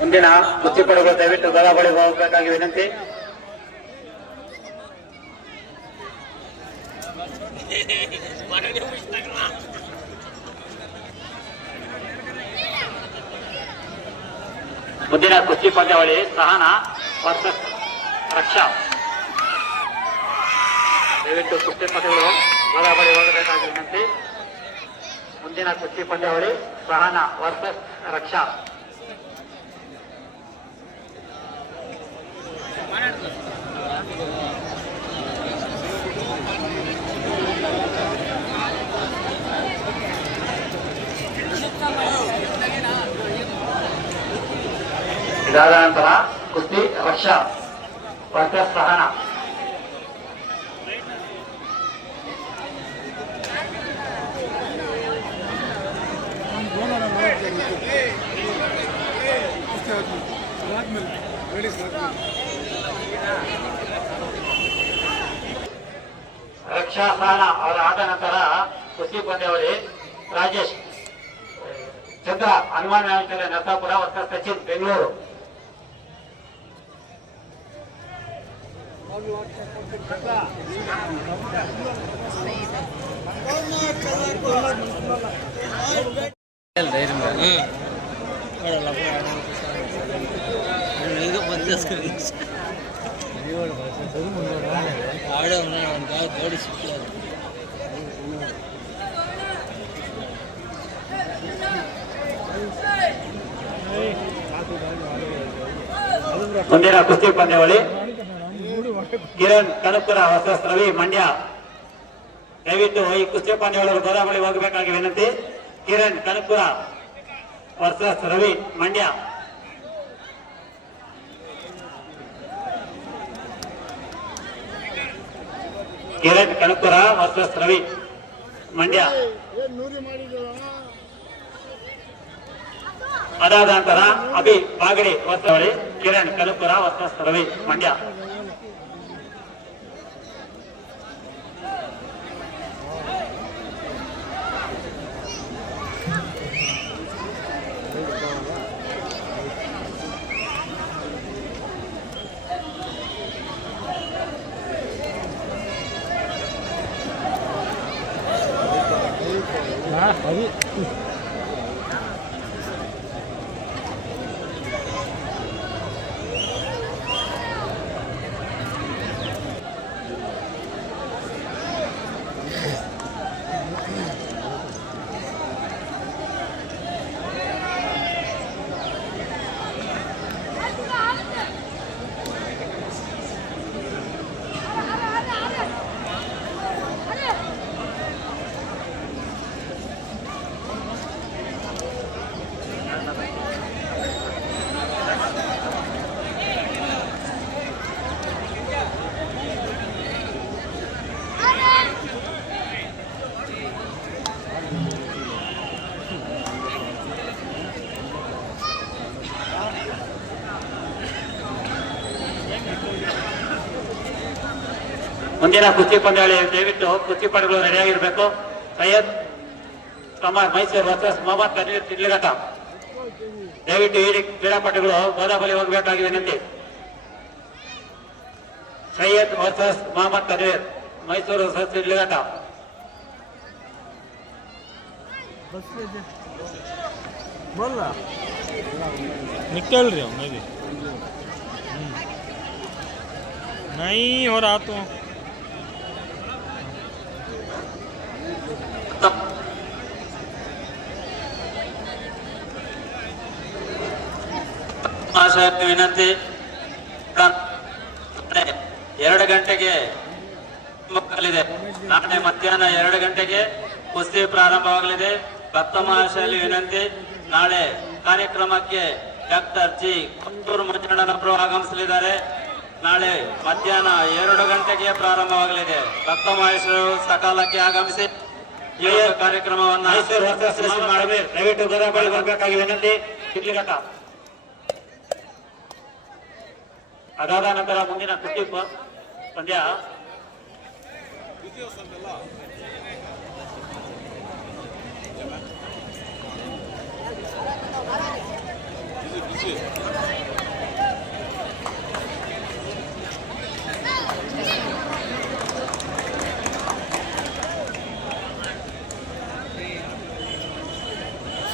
ಮುಂದಿನ ಕುಸ್ತಿಪಟುಗಳು ದಯವಿಟ್ಟು ಗದಾ ಬಳಿ ಹೋಗಬೇಕಾಗಿ ವಿನಂತಿ. ಮುಂದಿನ ಕುಸ್ತಿ ಪಂದ್ಯಾವಳಿ ಸಹನಾ ವರ್ಸಸ್ ರಕ್ಷಾ. ದಯವಿಟ್ಟು ಕುಸ್ತಿಪಟುಗಳು ಗದಾ ಬಳಿ ಹೋಗಬೇಕಾಗಿ ವಿನಂತಿ. ಮುಂದಿನ ಕುಸ್ತಿ ಪಂದ್ಯಾವಳಿ ಸಹನಾ ವರ್ಸಸ್ ರಕ್ಷಾ. ಇದಾದ ನಂತರ ಕುಸ್ತಿ ರಕ್ಷಾ ವರ್ಸಸ್ ಸಹನಾ. ರಕ್ಷಾ ಸಹನಾ ಅವರ ಆದ ನಂತರ ಕುಸ್ತಿ ಪಂದ್ಯಾವಳಿ ರಾಜೇಶ್ ಚಂದ್ರ ಹನುಮಾನ್ ನ್ಯಾಯಾಲಯ ನರಸಾಪುರ ವರ್ಸಸ್ ಸಚಿನ್ ಬೆಂಗಳೂರು. ಮುಂದಿನ ಕುಸ್ತಿ ಪಂದ್ಯಾವಳಿ ಕಿರಣ್ ಕನಕಪುರ ವರ್ಸಸ್ ರವಿ ಮಂಡ್ಯ. ದಯವಿಟ್ಟು ಈ ಕುಸ್ತಿ ಪಂದ್ಯಾವಳಿ ಗೋದಾವಳಿ ಹೋಗಬೇಕಾಗಿ ವಿನಂತಿ. ಕಿರಣ್ ಕನಕಪುರ ವರ್ಸಸ್ ರವಿ ಮಂಡ್ಯ. ಕಿರಣ್ ಕನಕಪುರ ವರ್ಸಸ್ ರವಿ ಮಂಡ್ಯ. ಅದಾದ ನಂತರ ಅಭಿ ಬಾಗಡಿ ಹೊಸವಳಿ ಕಿರಣ್ ಕನಕಪುರ ವರ್ಸಸ್ ರವಿ ಮಂಡ್ಯ. ಮುಂದಿನ ಕುಸ್ತಿ ಪಂದ್ಯಾವಳಿ ದಯವಿಟ್ಟು ಕುಸ್ತಿಪಟುಗಳು ರೆಡಿಯಾಗಿರ್ಬೇಕು. ಸೈಯದ್ ಕಮಾರ್ ಮೈಸೂರು ವರ್ಸಸ್ ಮೊಹಮ್ಮದ್ ಕದೀರ್ ತಿಡ್ಲಿಘಟ್ಟ. ದಯವಿಟ್ಟು ಈ ಕ್ರೀಡಾಪಟುಗಳು ಗೋದಾಬಲಿ ಹೋಗಬೇಕಾಗಿ ವಿನಂತಿ. Syed versus Mohammed Qadir Mysuru versus Tidlighatta. निकल रहे हो मैं भी नहीं हो रहा तो ವಿನಂತಿ. 2 ಗಂಟೆಗೆ ಮುಕ್ಕಲಿದೆ. ನಾಳೆ ಮಧ್ಯಾಹ್ನ 2 ಗಂಟೆಗೆ ಕುಸ್ತಿ ಪ್ರಾರಂಭವಾಗಲಿದೆ. ಭಕ್ತ ಮಹಾಶಯಲ್ಲಿ ವಿನಂತಿ. ನಾಳೆ ಕಾರ್ಯಕ್ರಮಕ್ಕೆ ಡಾಕ್ಟರ್ ಜಿ ಕೊಟ್ಟೂರು ಮಂಜಣ್ಣನವರು ಆಗಮಿಸಲಿದ್ದಾರೆ. ನಾಳೆ ಮಧ್ಯಾಹ್ನ 2 ಗಂಟೆಗೆ ಪ್ರಾರಂಭವಾಗಲಿದೆ. ಭಕ್ತ ಮಹೇಶರು ಸಕಾಲಕ್ಕೆ ಆಗಮಿಸಿ ಈ ಕಾರ್ಯಕ್ರಮವನ್ನು ಮಾಡಬೇಕು. ದಯವಿಟ್ಟು ಗೋದಾಬಳಿ ಬರಬೇಕಾಗಿ ವಿನಂತಿ. ತಿಡ್ಲಿಘಟ್ಟ. ಅದಾದ ನಂತರ ಮುಂದಿನ ಕುಸ್ತಿ ಪಂದ್ಯ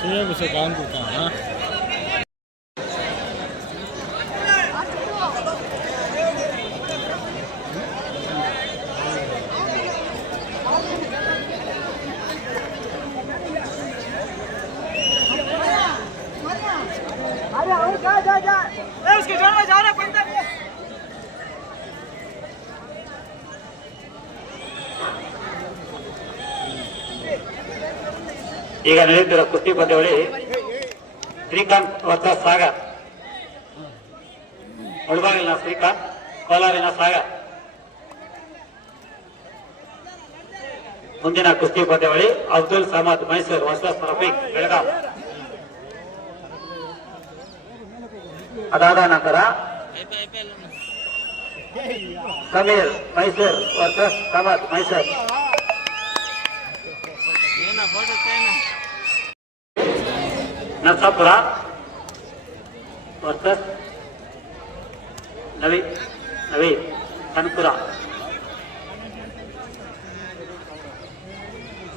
Saya bisa ganti kan? उसके जोड़ में जा रहा है ಈಗ ನಡೆಯುತ್ತಿರುವ ಕುಸ್ತಿ ಪಂದ್ಯಾವಳಿ ಶ್ರೀಕಾಂತ್ ವರ್ಸಸ್ ಸಾಗರ್. ಮುಳಬಾಗಿಲಿನ ಶ್ರೀಕಾಂತ್, ಕೋಲಾರಿನ ಸಾಗರ್. ಮುಂದಿನ ಕುಸ್ತಿ ಪಂದ್ಯಾವಳಿ ಅಬ್ದುಲ್ ಸಮದ್ ಮೈಸೂರು ವರ್ಸಸ್ ರಫೀಕ್ ಬೆಳಗಾವಿ. ಅದಾದ ನಂತರ ಸಮೀರ್ ಮೈಸೂರು ವರ್ಸಸ್ ಸಮದ್ ಮೈಸೂರು. ನರಸಾಪುರ ವರ್ಸಸ್ ನವಿ ಕನಕಪುರ.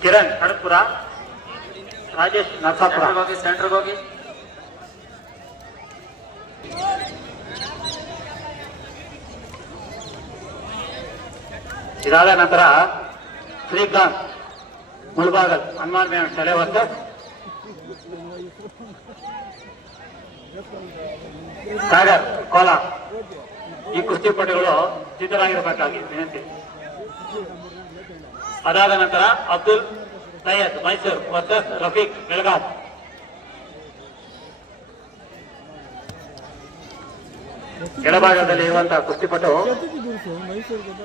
ಕಿರಣ್ ಕನಕಪುರ, ರಾಜೇಶ್ ನರಸಾಪುರ. ಸೆಂಟ್ರಿಗೆ ಹೋಗಿ ಇದಾದ ನಂತರ ಶ್ರೀಕಾಂತ್ ಮುಳಬಾಗಲ್ ಹನುಮಾನ್ ಬೇಣ ಶಾಲೆ ವರ್ಸಸ್ ಸಾಗರ್ ಕೋಲಾರ್. ಈ ಕುಸ್ತಿಪಟುಗಳು ಸಿದ್ಧರಾಗಿರಬೇಕಾಗಿ ವಿನಂತಿ. ಅದಾದ ನಂತರ ಅಬ್ದುಲ್ ಸೈಯದ್ ಮೈಸೂರು ವರ್ಸಸ್ ರಫೀಕ್ ಬೆಳಗಾವಿ. ಕೆಳಭಾಗದಲ್ಲಿ ಇರುವಂತಹ ಕುಸ್ತಿಪಟು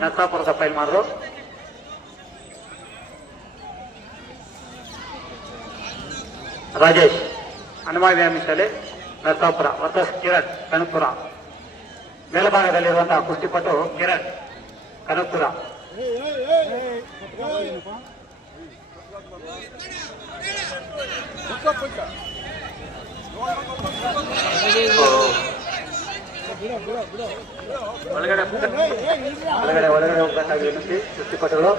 ನರಸಾಪುರದ ಫೈಲ್ ಮಾಡಿದ್ರು. ರಾಜೇಶ್ ಹನುಮಾನ್ ಶಾಲೆ ನರಸಾಪುರ ವರ್ಸಸ್ ಕಿರಣ್ ಕನಕಪುರ. ಮೇಲ್ಭಾಗದಲ್ಲಿರುವಂತಹ ಕುಸ್ತಿಪಟು ಕಿರಣ್ ಕನಕಪುರ. ಒಳಗಡೆ ಹೋಗ್ಬೇಕಾಗಿ ವಿನಂತಿ ಕುಸ್ತಿಪಟುಗಳು.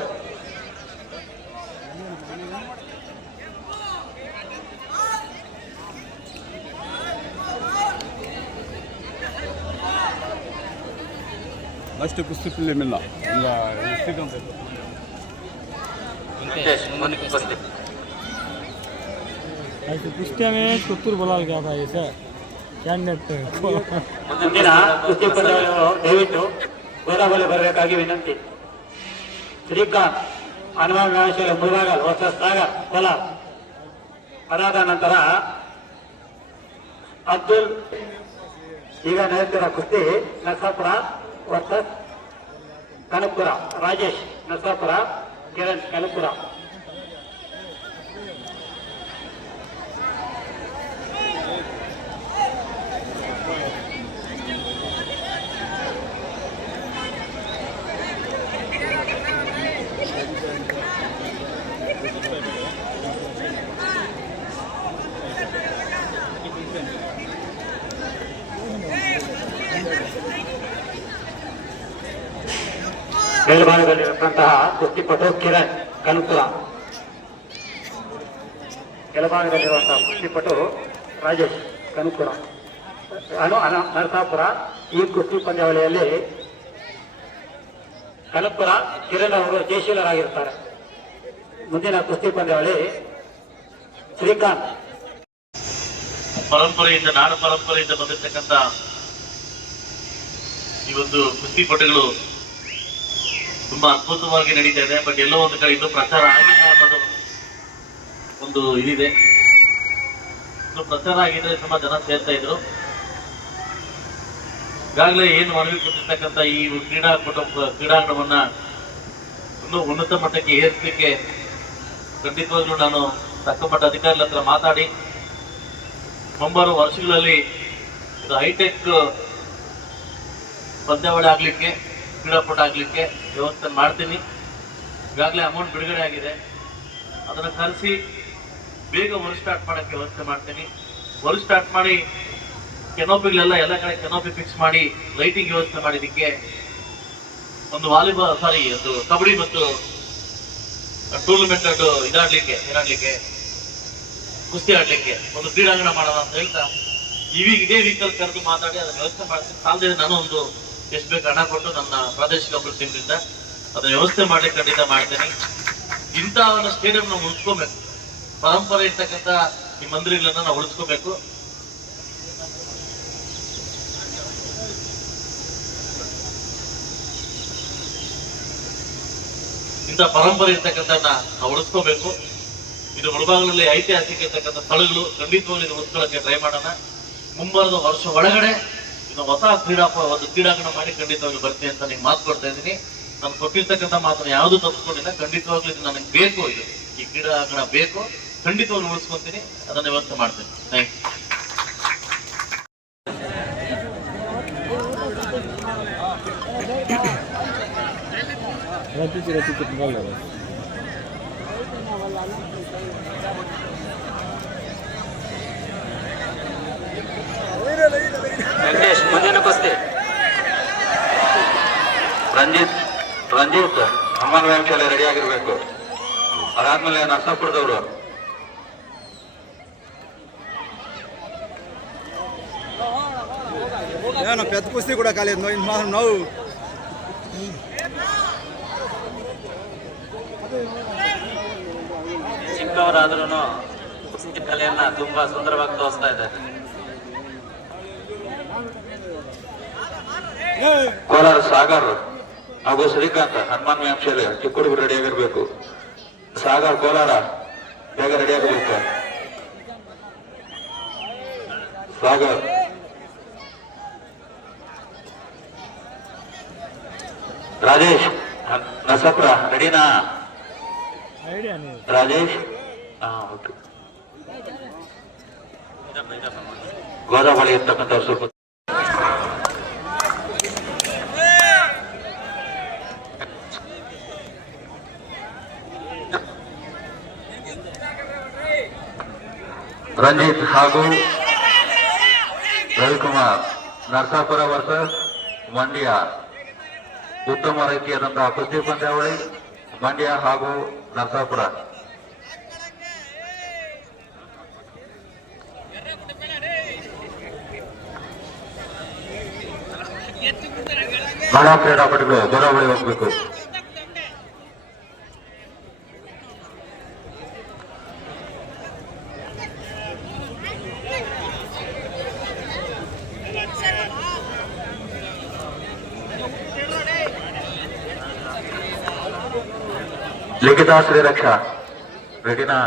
ಅಷ್ಟು ಕುಸ್ತಿ ಫಿಲ್ಮ್ ಇಲ್ಲ ಈಗ ऐसे कुश्ती में कुत्तूर बोला गया था ऐसे कैंडिडेट ಮುಂದಿನ ಕುಸ್ತಿ ಪಂದ್ಯಗಳು ದಯವಿಟ್ಟು ಗೋದಾವಳಿ ಬರಬೇಕಾಗಿ ವಿನಂತಿ. ಶ್ರೀಕಾಂತ್ ಹನುಮಾನ್ ಶಾಲೆ ಮುಳಬಾಗಲ್ ವರ್ಸಸ್ ಸಾಗರ್ ಕೋಲಾರ್. ಅದಾದ ನಂತರ ಅಬ್ದುಲ್. ಈಗ ನಡೆಯುತ್ತಿರುವ ಕುಸ್ತಿ ನರಸಾಪುರ ವರ್ಸಸ್ ಕನಕಪುರ. ರಾಜೇಶ್ ನರಸಾಪುರ, ಕಿರಣ್ ಕನಕಪುರ. ಮೇಲ್ಭಾಗದಲ್ಲಿರುವಂತಹ ಕುಸ್ತಿಪಟು ಕಿರಣ್ ಕನಕಪುರ. ಕೆಳಭಾಗದಲ್ಲಿರುವಂತಹ ಕುಸ್ತಿಪಟು ರಾಜೇಶ್ ಕನಕಪುರ ನರಸಾಪುರ. ಈ ಕುಸ್ತಿ ಪಂದ್ಯಾವಳಿಯಲ್ಲಿ ಕನಕಪುರ ಕಿರಣ್ ಅವರು ಜಯಶೀಲರಾಗಿರ್ತಾರೆ. ಮುಂದಿನ ಕುಸ್ತಿ ಪಂದ್ಯಾವಳಿ ಶ್ರೀಕಾಂತ್. ಪರಂಪರೆಯಿಂದ ನಾಡ ಪರಂಪರೆಯಿಂದ ಬಂದಿರತಕ್ಕಂಥ ಈ ಒಂದು ಕುಸ್ತಿಪಟುಗಳು ತುಂಬಾ ಅದ್ಭುತವಾಗಿ ನಡೀತಾ ಇದೆ. ಬಟ್ ಎಲ್ಲೋ ಒಂದು ಕಡೆ ಇನ್ನೂ ಪ್ರಚಾರ ಆಗಿಲ್ಲ ಅನ್ನೋದು ಒಂದು ಇದಿದೆ. ಇನ್ನು ಪ್ರಚಾರ ಆಗಿದ್ರೆ ತುಂಬಾ ಜನ ಸೇರ್ತಾ ಇದ್ರು. ಈಗಾಗಲೇ ಏನು ಮನವಿ ಕೊಟ್ಟಿರ್ತಕ್ಕಂಥ ಈ ಕ್ರೀಡಾಂಗಣವನ್ನ ಇನ್ನೂ ಉನ್ನತ ಮಟ್ಟಕ್ಕೆ ಏರಿಸಲಿಕ್ಕೆ ಖಂಡಿತವಾಗ್ಲೂ ನಾನು ತಕ್ಕ ಮಟ್ಟ ಅಧಿಕಾರಿಗಳ ಹತ್ರ ಮಾತಾಡಿ ಮುಂಬರುವ ವರ್ಷಗಳಲ್ಲಿ ಇದು ಹೈಟೆಕ್ ಪಂದ್ಯಾವಳಿ ಆಗ್ಲಿಕ್ಕೆ, ಕ್ರೀಡಾಪಟ ಆಗ್ಲಿಕ್ಕೆ ವ್ಯವಸ್ಥೆ ಮಾಡ್ತೀನಿ. ಈಗಾಗಲೇ ಅಮೌಂಟ್ ಬಿಡುಗಡೆ ಆಗಿದೆ. ಅದನ್ನು ಕರೆಸಿ ಬೇಗ ವರ್ಕ್ ಸ್ಟಾರ್ಟ್ ಮಾಡೋಕ್ಕೆ ವ್ಯವಸ್ಥೆ ಮಾಡ್ತೀನಿ. ವರ್ಕ್ ಸ್ಟಾರ್ಟ್ ಮಾಡಿ ಕೆನೋಪಿಗಳೆಲ್ಲ ಎಲ್ಲ ಕಡೆ ಕೆನೋಪಿ ಫಿಕ್ಸ್ ಮಾಡಿ ಲೈಟಿಂಗ್ ವ್ಯವಸ್ಥೆ ಮಾಡಿದ್ದಕ್ಕೆ ಒಂದು ಒಂದು ಕಬಡ್ಡಿ ಮತ್ತು ಟೂರ್ನಮೆಂಟ್ ಏನಾಡ್ಲಿಕ್ಕೆ ಕುಸ್ತಿ ಆಡ್ಲಿಕ್ಕೆ ಒಂದು ಕ್ರೀಡಾಂಗಣ ಮಾಡೋಣ ಅಂತ ಹೇಳ್ತಾ ಇದೇ ವೀಕಲ್ ಕರೆದು ಮಾತಾಡಿ ಅದನ್ನ ವ್ಯವಸ್ಥೆ ಮಾಡ್ತೀನಿ. ಸಾಲದೇ ನಾನು ಒಂದು ಎಷ್ಟು ಬೇಕು ಹಣ ಕೊಟ್ಟು ನನ್ನ ಪ್ರಾದೇಶಿಕ ಅಭಿವೃದ್ಧಿಯಿಂದ ಅದನ್ನ ವ್ಯವಸ್ಥೆ ಮಾಡ್ಲಿಕ್ಕೆ ಖಂಡಿತ ಮಾಡ್ತೇನೆ. ಇಂಥ ಒಂದು ಸ್ಟೇಡಿಯಂ ನಾವು ಉಳಿಸ್ಕೋಬೇಕು, ಪರಂಪರೆ ಇರ್ತಕ್ಕಂಥ ಈ ಮಂದಿರಗಳನ್ನ ನಾವು ಉಳಿಸ್ಕೋಬೇಕು. ಇಂಥ ಪರಂಪರೆ ಇರ್ತಕ್ಕಂಥ ನಾವು ಉಳಿಸ್ಕೋಬೇಕು. ಇದು ಮುಳಬಾಗಿಲಲ್ಲಿ ಐತಿಹಾಸಿಕ ಇರ್ತಕ್ಕಂಥ ಸ್ಥಳಗಳು, ಖಂಡಿತವಾಗ್ಲೂ ಇದು ಉಳಿಸ್ಕೊಳ್ಳೋಕೆ ಟ್ರೈ ಮಾಡೋಣ. ಮುಂಬರುವ ವರ್ಷ ಒಳಗಡೆ ಇನ್ನು ಹೊಸ ಒಂದು ಕ್ರೀಡಾಂಗಣ ಮಾಡಿ ಖಂಡಿತವಾಗ್ಲೂ ಬರ್ತೀನಿ ಅಂತ ನಿಮ್ಗೆ ಮಾತು ಕೊಡ್ತಾ ಇದ್ದೀನಿ. ನಾನು ಕೊಟ್ಟಿರ್ತಕ್ಕಂಥ ಮಾತನ್ನ ಯಾವ್ದು ತಪ್ಪಿಸ್ಕೊಂಡಿಲ್ಲ. ಖಂಡಿತವಾಗ್ಲೂ ಇದು ನನಗೆ ಬೇಕು, ಇದು ಈ ಕ್ರೀಡಾಂಗಣ ಬೇಕು, ಖಂಡಿತವಾಗ್ಲೂ ಉಳಿಸ್ಕೊಂತೀನಿ, ಅದನ್ನ ವ್ಯವಸ್ಥೆ ಮಾಡ್ತೀನಿ. Thank Repite valores. ವೆಂಕಟೇಶ್ ಮುಂದಿನ ಕುಸ್ತಿ ರಂಜಿತ್ ಅಮ್ಮನ ವಂಶದಲ್ಲಿ ರೆಡಿ ಆಗಿರ್ಬೇಕು. ಅದಾದ್ಮೇಲೆ ನರಸಾಪುರದವರು ಏನು ಪೆದ್ದ ಕುಸ್ತಿ ಕೂಡ ಖಾಲಿ ನಾವು ಚಿಕ್ಕವರಾದ್ರೂ ಕುಸ್ತಿ ಕಲೆಯನ್ನ ತುಂಬಾ ಸುಂದರವಾಗಿ ತೋರಿಸ್ತಾ ಇದ್ದಾರೆ. ಕೋಲಾರ ಸಾಗರ್ ಹಾಗೂ ಶ್ರೀಕಾಂತ್ ಹನುಮಾನ್ ವಂಶದಲ್ಲಿ ಚಿಕ್ಕ ಹುಡುಗರು ರೆಡಿ ಆಗಿರ್ಬೇಕು. ಸಾಗರ್ ಕೋಲಾರ ಬೇಗ ರೆಡಿ ಆಗಬೇಕು. ಸಾಗರ್ ರಾಜೇಶ್ ನರಸಾಪುರ ರೆಡಿನಾ? ರಾಜೇಶ್ ಗೋದಾವಳಿ ಇರ್ತಕ್ಕಂಥವ್ರು ಸ್ವಲ್ಪ ರಂಜಿತ್ ಹಾಗೂ ರವಿಕುಮಾರ್ ನರಸಾಪುರ ವರ್ಸಸ್ ಮಂಡ್ಯ ಉತ್ತಮ ರೀತಿಯಾದಂತಹ ಕುಸ್ತಿ ಪಂದ್ಯಾವಳಿ ಮಂಡ್ಯ ಹಾಗೂ ನರಸಾಪುರ. ಬಹಳ ಕ್ರೀಡಾಪಟುಗಳು ಗೋದಾವಳಿ ಹೋಗ್ಬೇಕು. ಲಿಖಿತಾ ಶ್ರೀರಕ್ಷಾ ರೆಡಿನಾ?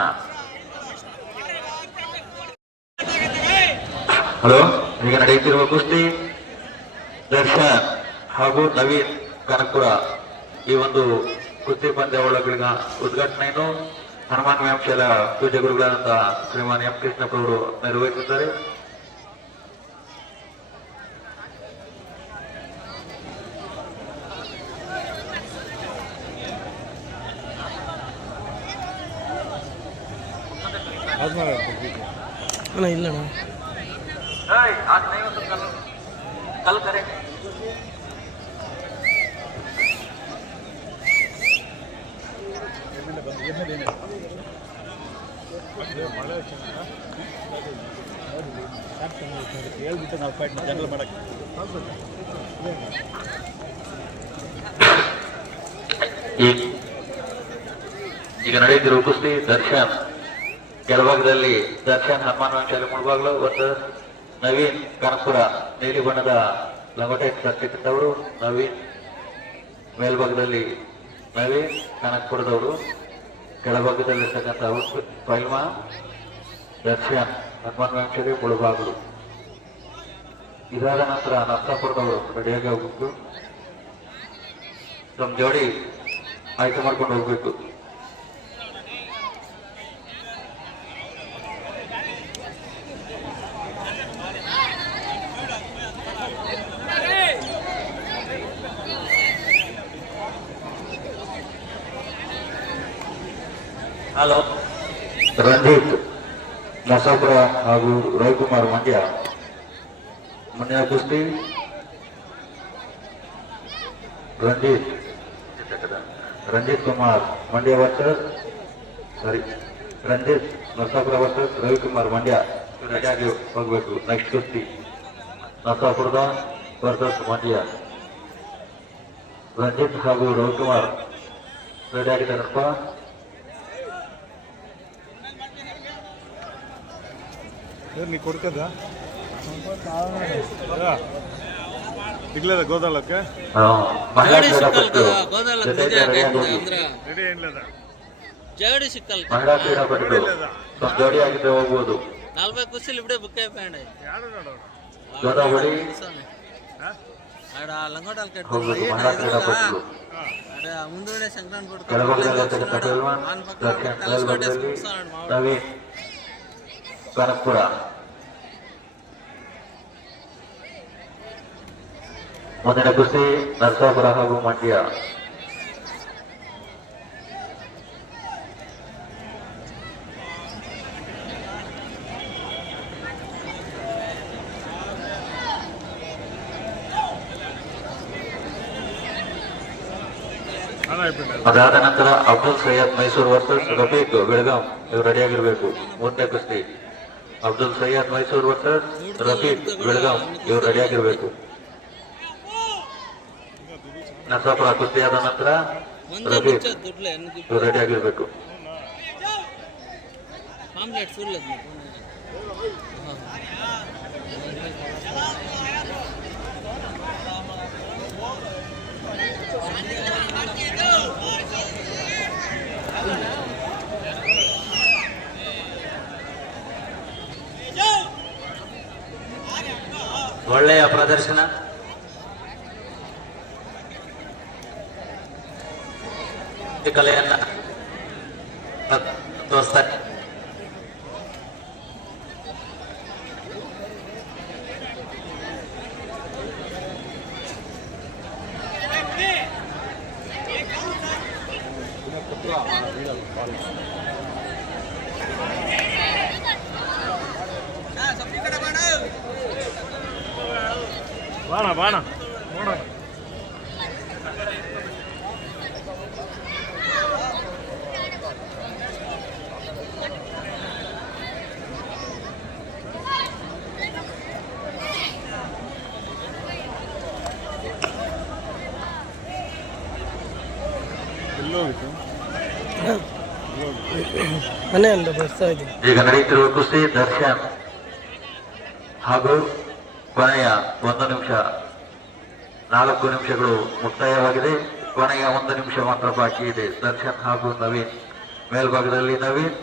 ಹಲೋ, ಈಗ ನಡೆಯುತ್ತಿರುವ ಕುಸ್ತಿ ದರ್ಶನ್ ಹಾಗೂ ನವೀನ್ ಕನಕಪುರ. ಈ ಒಂದು ಕುಸ್ತಿ ಪಂದ್ಯಾವಳಿಗಳ ಉದ್ಘಾಟನೆಯನ್ನು ಹನುಮಾನ್ ವಂಶದ ಪೂಜ್ಯ ಗುರುಗಳಾದಂತಹ ಶ್ರೀಮಾನ್ ಎಂ ಕೃಷ್ಣಪ್ಪ ಅವರು ನಿರ್ವಹಿಸಿದ್ದಾರೆ. ಇಲ್ಲ कल करें ಹೇಳ್ಬಿಟ್ಟು ನಾವು ಫೈಟ್ ಜನರಲ್ ಮಾಡಕ್ಕೆ ಈಗ ನಡೆಯುತ್ತಿರುವ ಕುಸ್ತಿ ದರ್ಶನ್ ಕೆಳಭಾಗದಲ್ಲಿ ದರ್ಶನ್ ಹನುಮಾನ್ ವಂಶದಲ್ಲಿ ಮುಳಬಾಗ್ಲು ಮತ್ತು ನವೀನ್ ಕನಕಪುರ ನೀಲಿ ಬಣ್ಣದ ಲಂಗೋಟೆ ಕಟ್ಟಿದ್ದವರು. ನವೀನ್ ಮೇಲ್ಭಾಗದಲ್ಲಿ ನವೀನ್ ಕನಕಪುರದವರು, ಕೆಳಭಾಗದಲ್ಲಿರ್ತಕ್ಕಂಥ ಪೈಲ್ಮಾ ದರ್ಶನ್ ಹನುಮಾನ್ ವಂಶದಲ್ಲಿ ಮುಳಬಾಗ್ಲು. ಇದಾದ ನಂತರ ನರಸಾಪುರದವರು ರೆಡಿಯಾಗಿ ಹೋಗ್ಬೇಕು. ತಮ್ಮ ಜೋಡಿ ಆಯ್ಕೆ ಮಾಡ್ಕೊಂಡು ಹೋಗ್ಬೇಕು. ಹಲೋ, ರಂಜಿತ್ ನರಸಾಪುರ ಹಾಗೂ ರವಿಕುಮಾರ್ ಮಂಡ್ಯ. ಮಂಡ್ಯ ಕುಸ್ತಿ ರಂಜಿತ್ ಕುಮಾರ್ ಮಂಡ್ಯ ವರ್ಸಸ್ ರಂಜಿತ್ ನರಸಾಪುರ ವರ್ಸಸ್ ರವಿಕುಮಾರ್ ಮಂಡ್ಯ ರೆಡಿಯಾಗಿ ಹೋಗ್ಬೇಕು. ನೆಕ್ಸ್ಟ್ ಕುಸ್ತಿ ನರಸಾಪುರದ ವರ್ಸಸ್ ಮಂಡ್ಯ. ರಂಜಿತ್ ಹಾಗೂ ರವಿಕುಮಾರ್ ರೆಡಿ ಆಗಿದ್ದಾರಪ್ಪ. ನೀ ಕೊಡ್ಕದ ಸಿಗ್ಲದ ಗೋದಾಳಕ್ಕೆ ಮಹಿಳಾ ಕ್ರೀಡಾಪಟುಗಳು ಜಗಡಿ ಸಿಕ್ಕಲ್ ಮಹಿಳಾ ಕ್ರೀಡಾಪಟುಗಳು ಸ್ವಲ್ಪ ಜೋಡಿ ಆಗಿದ್ರೆ ಹೋಗ್ಬೋದು. 40 ಕುಸಿಲ್ ಇಬ್ಡೆ ಬುಕ್ಕೆ ಪ್ಯಾಂಡ್ ಜೋಡಾವಳಿ ಆಡ ಲಂಗೋಟಲ್ ಕಟ್ ಹೋಗ್ಬೇಕು. ಮಹಿಳಾ ಕ್ರೀಡಾಪಟುಗಳು ಆಡ ಮುಂದುಗಡೆ ಸಂಕ್ರಾಂತ್ ಕೊಡ್ತಾರೆ ಕೆಳಭಾಗದಲ್ಲಿ ಪಹಲ್ವಾನ್ ದರ್ಶನ್, ಮೇಲ್ಭಾಗದಲ್ಲಿ ನವೀನ್ ಕನಕಪುರ. ಮುಂದಿನ ಕುಸ್ತಿ ನರಸಾಪುರ ಹಾಗೂ ಮಂಡ್ಯ. ಅದಾದ ನಂತರ ಅಬ್ದುಲ್ ಸೈಯದ್ ಮೈಸೂರು ವರ್ಸಸ್ ರಫೀಕ್ ಬೆಳಗಾಂ ಇವರು ರೆಡಿಯಾಗಿರ್ಬೇಕು. ಮೂರನೇ ಕುಸ್ತಿ ಅಬ್ದುಲ್ ಸೈಯದ್ ಮೈಸೂರು ವರ್ಸಸ್ ರಫೀಕ್ ಬೆಳಗಾಂ ಇವರು ರೆಡಿಯಾಗಿರ್ಬೇಕು. ನರಸಾಪುರ ಕುಸ್ತಿ ಆದ ನಂತರ ರಫೀಕ್ ಇವರು ರೆಡಿಯಾಗಿರ್ಬೇಕು. ಆಮ್ಲೆಟ್ ಫುಲ್ ಒಳ್ಳೆಯ ಪ್ರದರ್ಶನ. ಕಲೆಯನ್ನ ತೋರಿಸ್ತಾರೆ. ಬಾಣ ಬಾಣ ನೋಡೋಣ. ಮನೆಯಿಂದ ಬರ್ತಾ ಇದ್ದೀನಿ. ಈಗ ನಡೆಯುತ್ತಿರುವ ಕುಸ್ತಿ ದರ್ಶನ್ ಹಾಗೂ ಕೊನೆಯ 1 ನಿಮಿಷ 4 ನಿಮಿಷಗಳು ಮುಕ್ತಾಯವಾಗಿದೆ. ಕೊನೆಯ 1 ನಿಮಿಷ ಮಾತ್ರ ಬಾಕಿ ಇದೆ. ದರ್ಶನ್ ಹಾಗೂ ನವೀನ್. ಮೇಲ್ಭಾಗದಲ್ಲಿ ನವೀನ್,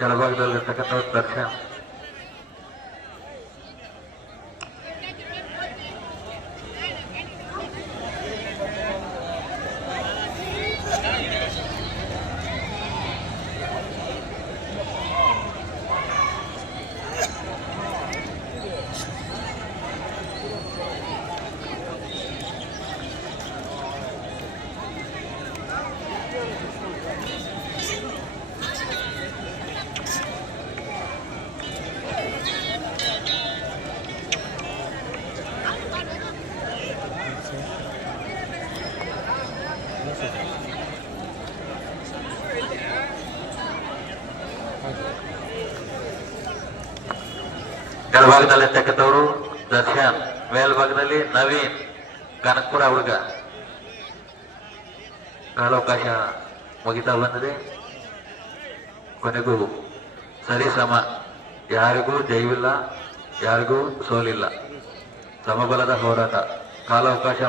ಕೆಳಭಾಗದಲ್ಲಿರ್ತಕ್ಕಂಥ ದರ್ಶನ್. ಕೆಳಭಾಗದಲ್ಲಿರ್ತಕ್ಕಂಥವರು ದರ್ಶನ್, ಮೇಲ್ಭಾಗದಲ್ಲಿ ನವೀನ್, ಕನಕಪುರ ಹುಡುಗ. ಕಾಲಾವಕಾಶ ಮುಗಿತಾ ಬಂದಿದೆ. ಕೊನೆಗೂ ಸರಿಸಮ, ಯಾರಿಗೂ ಜಯವಿಲ್ಲ, ಯಾರಿಗೂ ಸೋಲಿಲ್ಲ. ಸಮಬಲದ ಹೋರಾಟ. ಕಾಲಾವಕಾಶ